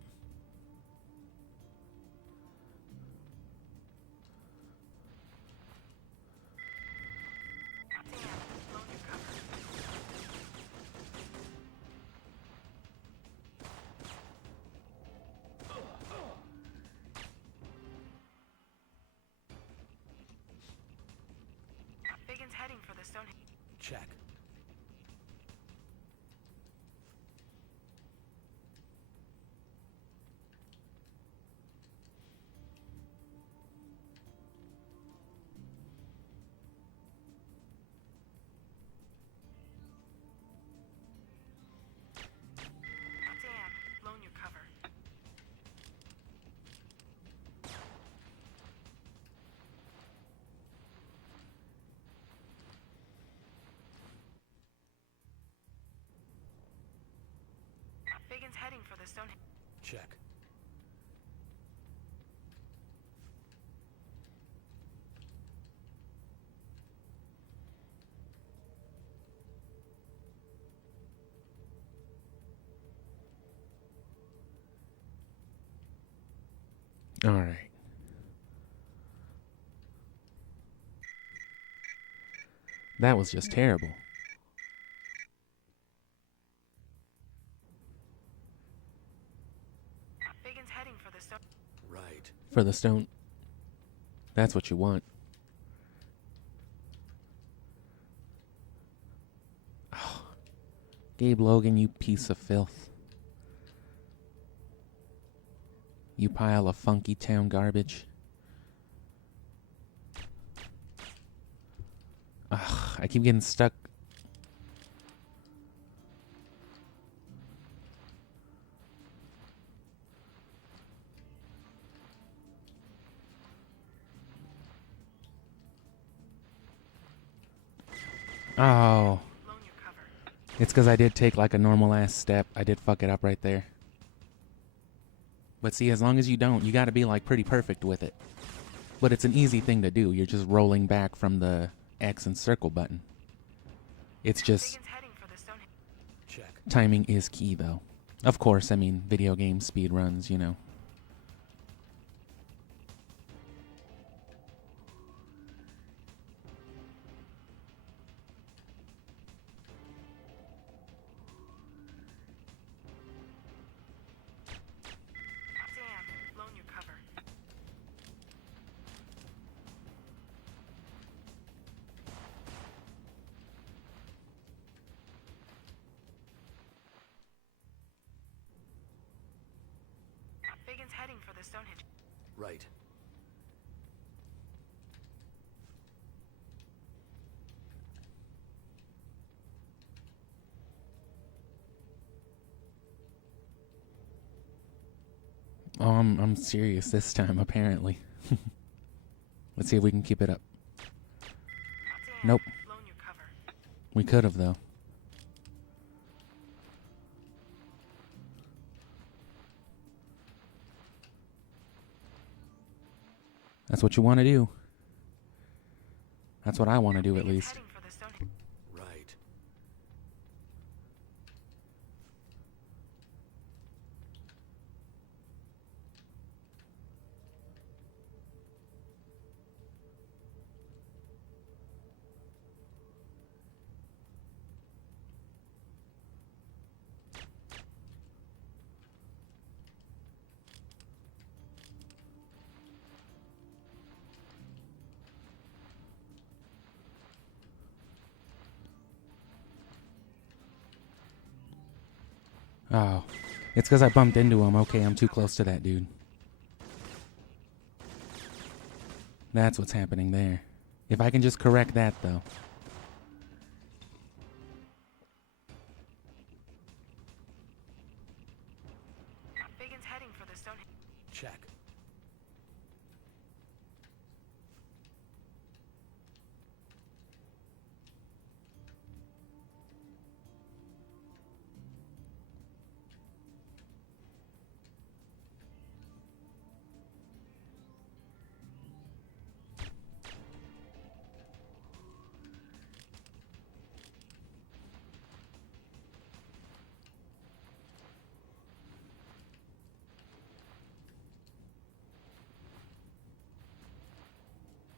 Fagan's heading for the stone. heading for the Stonehenge. Check. All right. That was just terrible. Biggins heading for the stone. Right. For the stone. That's what you want. Oh. Gabe Logan, you piece of filth. You pile of funky town garbage. Ugh, I keep getting stuck. Oh. Loan your cover. It's because I did take like a normal ass step. I did fuck it up right there. But see, as long as you don't, you gotta be like pretty perfect with it. But it's an easy thing to do. You're just rolling back from the X and circle button. It's just Biggins heading for the Stonehenge. Check. timing is key though. Of course, I mean, video game speed runs, you know. Damn, loan your cover. Biggins heading for the Stonehenge. Right. Oh, I'm serious this time, apparently. Let's see if we can keep it up. Damn, Nope. loan your cover. We could have, though. That's what you want to do. That's what I want to do, at Biggins least. heading for the Stonehenge. Right. Oh. It's because I bumped into him. Okay, I'm too close to that dude. That's what's happening there. If I can just correct that, though. Biggins heading for the Stonehenge. Check.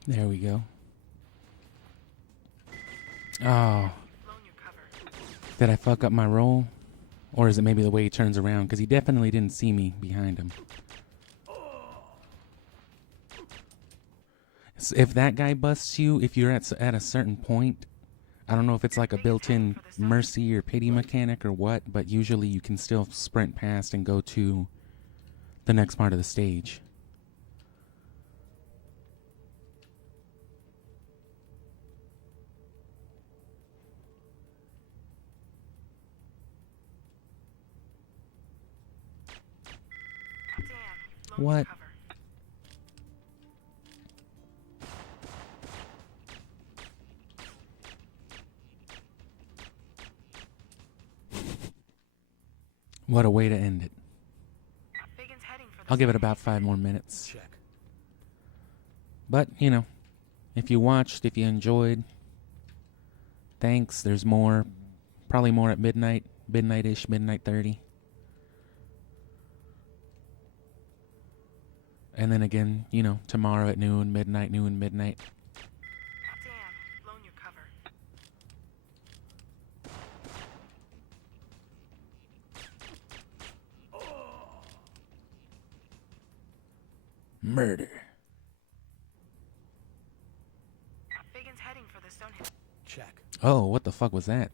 There we go. Oh. Loan your cover. Did I fuck up my roll? Or is it maybe the way he turns around? Because he definitely didn't see me behind him. If that guy busts you, if you're at a certain point, I don't know if it's like a built-in mercy or pity mechanic or what, but usually you can still sprint past and go to the next part of the stage. Damn, loan your What? cover. What a way to end it. Biggins heading for the I'll give it Stone about 5 more minutes. Check. But, you know, if you watched, if you enjoyed, thanks. There's more. Probably more at midnight. Midnight-ish, midnight 30. And then again, you know, tomorrow at noon, midnight. Damn, blown your cover. Murder. Biggins heading for the Stonehenge. Check. Oh, what the fuck was that?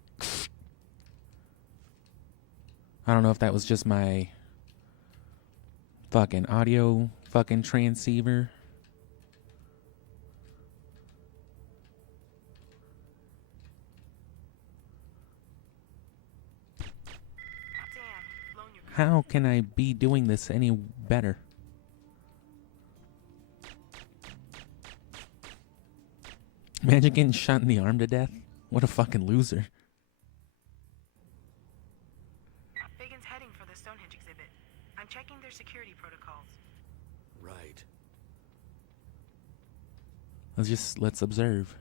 I don't know if that was just my fucking audio fucking transceiver. Damn, blown your cover. How can I be doing this any better? Imagine getting shot in the arm to death. What a fucking loser. Biggins heading for the Stonehenge exhibit. I'm checking their security protocols. Right. Let's observe.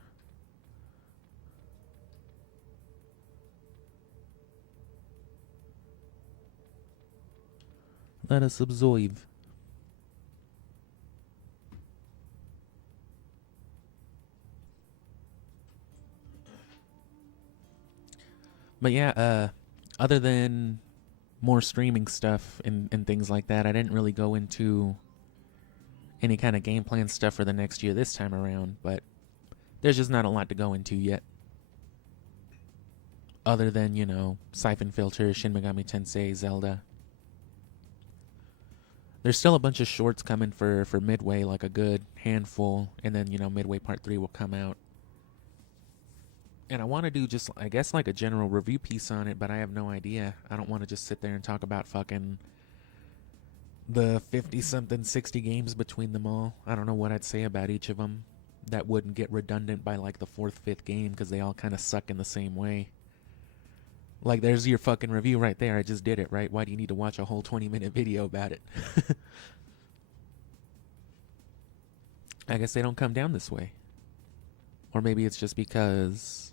Let us observe. But yeah, other than more streaming stuff and things like that, I didn't really go into any kind of game plan stuff for the next year this time around, but there's just not a lot to go into yet. Other than, you know, Syphonfilter, Shin Megami Tensei, Zelda. There's still a bunch of shorts coming for Midway, like a good handful, and then, you know, Midway Part 3 will come out. And I want to do just, I guess, like a general review piece on it, but I have no idea. I don't want to just sit there and talk about fucking the 50-something, 60 games between them all. I don't know what I'd say about each of them that wouldn't get redundant by, like, the 4th, 5th game, because they all kind of suck in the same way. Like, there's your fucking review right there. I just did it, right? Why do you need to watch a whole 20-minute video about it? I guess they don't come down this way. Or maybe it's just because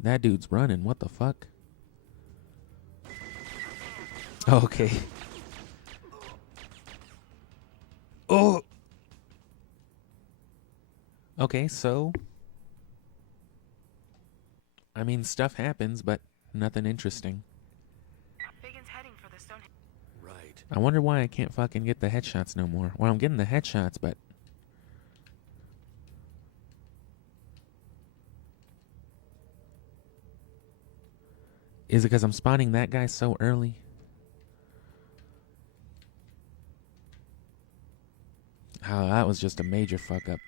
that dude's running. What the fuck? Okay. Oh! Okay, so I mean, stuff happens, but nothing interesting. Biggins heading for the Stonehenge. Right. I wonder why I can't fucking get the headshots no more. Well, I'm getting the headshots, but is it because I'm spotting that guy so early? Oh, that was just a major fuck up.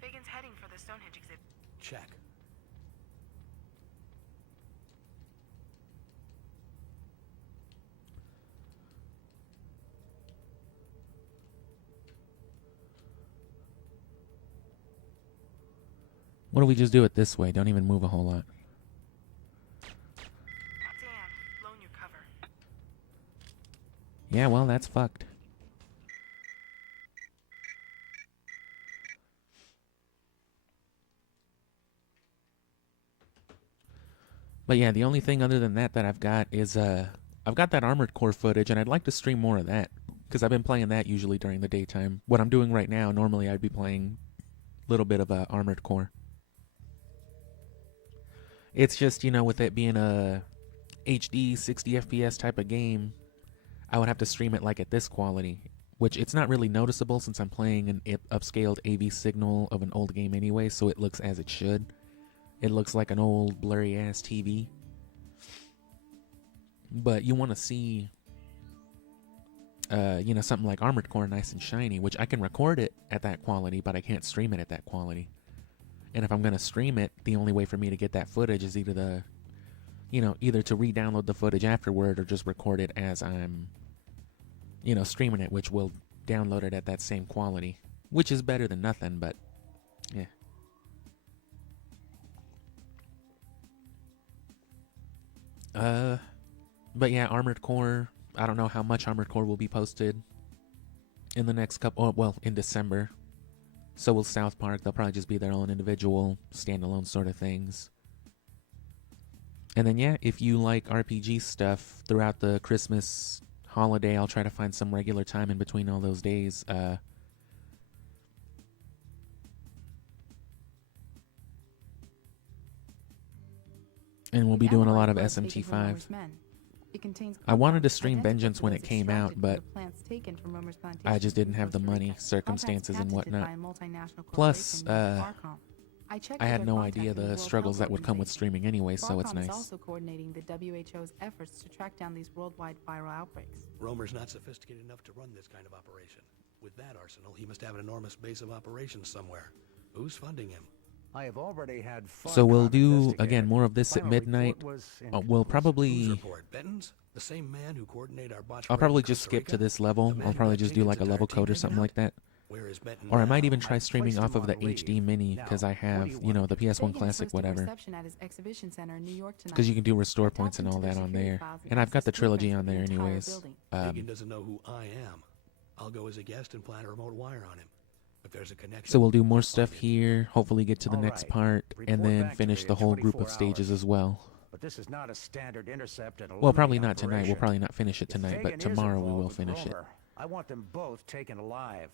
Biggins heading for the Stonehenge exhibit. Check. What if we just do it this way? Don't even move a whole lot. Damn, blown your cover. Yeah, well, that's fucked. But yeah, the only thing other than that I've got is I've got that Armored Core footage, and I'd like to stream more of that because I've been playing that usually during the daytime. What I'm doing right now, normally I'd be playing a little bit of Armored Core. It's just, you know, with it being a HD 60 FPS type of game, I would have to stream it like at this quality, which it's not really noticeable since I'm playing an upscaled AV signal of an old game anyway, so it looks as it should. It looks like an old blurry ass TV. But you want to see, you know, something like Armored Core nice and shiny, which I can record it at that quality, but I can't stream it at that quality. And if I'm going to stream it, the only way for me to get that footage is either either to re-download the footage afterward or just record it as I'm, you know, streaming it, which will download it at that same quality, which is better than nothing, but yeah. But yeah, Armored Core, I don't know how much Armored Core will be posted in the next in December. So will South Park. They'll probably just be their own individual, standalone sort of things. And then yeah, if you like RPG stuff throughout the Christmas holiday, I'll try to find some regular time in between all those days. And we'll be doing a lot of SMT5. I wanted to stream Vengeance when it came out, but I just didn't have the money, circumstances, and whatnot. Plus, I had no idea the struggles that would come with streaming anyway, so it's nice. Also coordinating the WHO's efforts to track down these worldwide viral outbreaks. Romer's not sophisticated enough to run this kind of operation. With that arsenal, he must have an enormous base of operations somewhere. Who's funding him? I have already had fun. So we'll do, again, more of this at midnight. We'll probably... report. Benton's the same man who coordinated our botch. I'll probably just skip to this level. I'll probably just do like a level code or something like that. Or I might even try streaming off of the HD Mini, because I have, you know, the PS1 Classic, whatever. Because you can do restore points and all that on there. And I've got the trilogy on there anyways. Hagen doesn't know who I am. I'll go as a guest and plant a remote wire on him. If there's a connection. So we'll do more stuff here, hopefully get to the next part, and then finish the whole group of stages as well. But this is not a standard intercept and well, probably not tonight. We'll probably not finish it tonight, but tomorrow we will finish it. I want them both taken alive.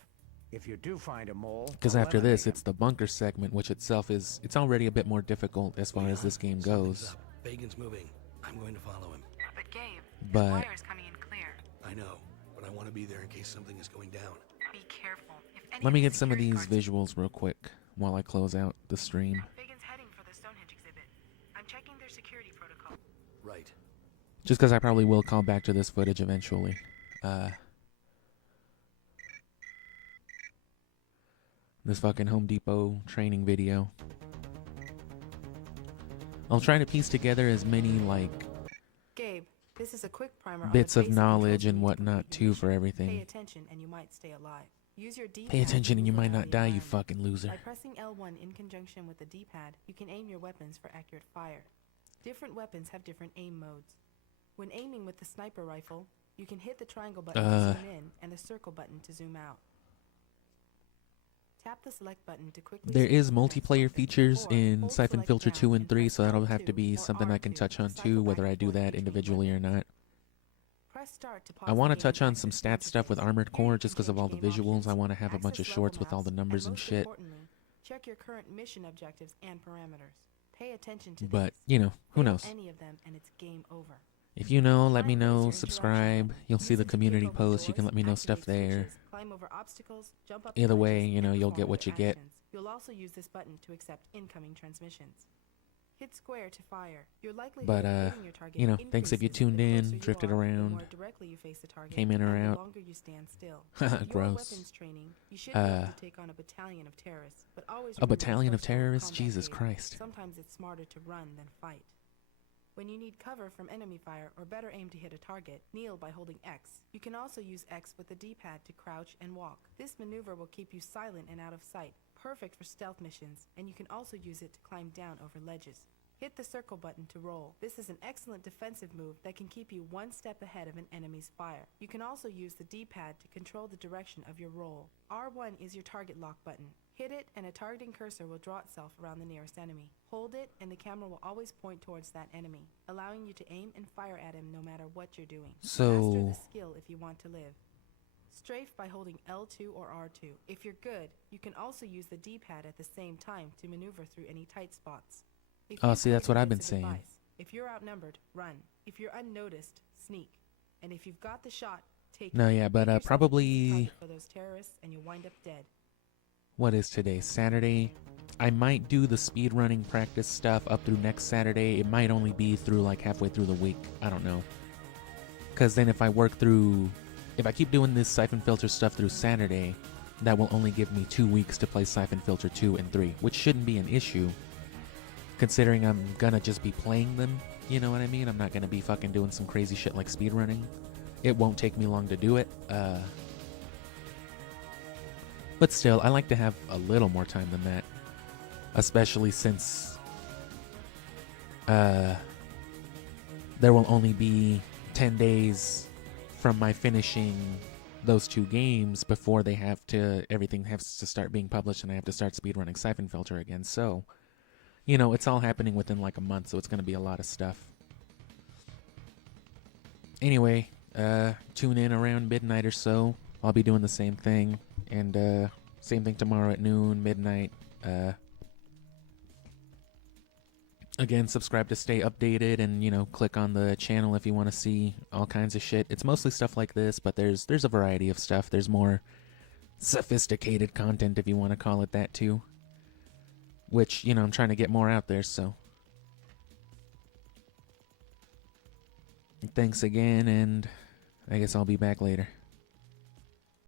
If you do find a mole, because after this, it's the bunker segment, which itself is, it's already a bit more difficult as far as this game goes. Bacon's moving. I'm going to follow him. But Gabe, but his wire's coming in clear. I know, but I want to be there in case something is going down. Be careful. Let me get some of these visuals real quick while I close out the stream. Bacon's heading for the Stonehenge exhibit. I'm checking their security protocol. Right. Just because I probably will call back to this footage eventually. This fucking Home Depot training video. I'll try to piece together as many, like, Gabe, this is a quick primer bits on of knowledge and whatnot, too, for Pay everything. attention and you might stay alive. Use your D-pad Pay attention and you to might move not around die, the you environment. fucking loser. By pressing L1 in conjunction with the D-pad, you can aim your weapons for accurate fire. Different weapons have different aim modes. When aiming with the sniper rifle, you can hit the triangle button to zoom in and the circle button to zoom out. Tap the select button to quickly... There is multiplayer features in Syphonfilter 2 and 3, so that'll have to be something I can touch on too, whether I do that individually or not. I want to touch on some stat stuff with Armored Core just because of all the visuals. I want to have a bunch of shorts with all the numbers and shit. Check your current mission objectives and parameters. Pay attention to But, you know, who knows? any of them and it's game over. If you know, let me know, subscribe. You'll see the community post. You can let me know stuff there. Climb over obstacles, jump up Either way, ledges, you know, and you'll perform get what you other get. actions. You'll also use this button to accept incoming transmissions. Hit square to fire. Your likelihood But, of hitting your target you know, thanks if you increases tuned the in, closer you drifted are, the around, more directly you face the target, came in or and out. the longer you stand still. With your Gross. weapons training, you should be able to take on a battalion of terrorists, but always A remember battalion of first-level terrorists? combat Jesus data. Christ. Sometimes it's smarter to run than fight. When you need cover from enemy fire or better aim to hit a target, kneel by holding X. You can also use X with the D-pad to crouch and walk. This maneuver will keep you silent and out of sight, perfect for stealth missions, and you can also use it to climb down over ledges. Hit the circle button to roll. This is an excellent defensive move that can keep you one step ahead of an enemy's fire. You can also use the D-pad to control the direction of your roll. R1 is your target lock button. Hit it and a targeting cursor will draw itself around the nearest enemy. Hold it and the camera will always point towards that enemy, allowing you to aim and fire at him no matter what you're doing. Master the skill if you want to live. Strafe by holding L2 or R2. If you're good, you can also use the D-pad at the same time to maneuver through any tight spots. Oh, see, that's what I've been saying. If you're outnumbered, run. If you're unnoticed, sneak. And if you've got the shot, take it. No, yeah, but Make yourself a probably... target for those terrorists and you wind up dead. What is today? Saturday? I might do the speedrunning practice stuff up through next Saturday. It might only be through like halfway through the week. I don't know. Because then if I work through... If I keep doing this Syphonfilter stuff through Saturday, that will only give me 2 weeks to play Syphonfilter 2 and 3, which shouldn't be an issue. Considering I'm gonna just be playing them, you know what I mean? I'm not gonna be fucking doing some crazy shit like speedrunning. It won't take me long to do it. But still, I like to have a little more time than that. Especially since there will only be 10 days from my finishing those 2 games before everything has to start being published and I have to start speedrunning Syphonfilter again. So, you know, it's all happening within like a month, so it's going to be a lot of stuff. Anyway, tune in around midnight or so. I'll be doing the same thing. And same thing tomorrow at noon, midnight. Again, subscribe to stay updated and, you know, click on the channel if you want to see all kinds of shit. It's mostly stuff like this, but there's a variety of stuff. There's more sophisticated content, if you want to call it that, too. Which, you know, I'm trying to get more out there, so. Thanks again, and I guess I'll be back later.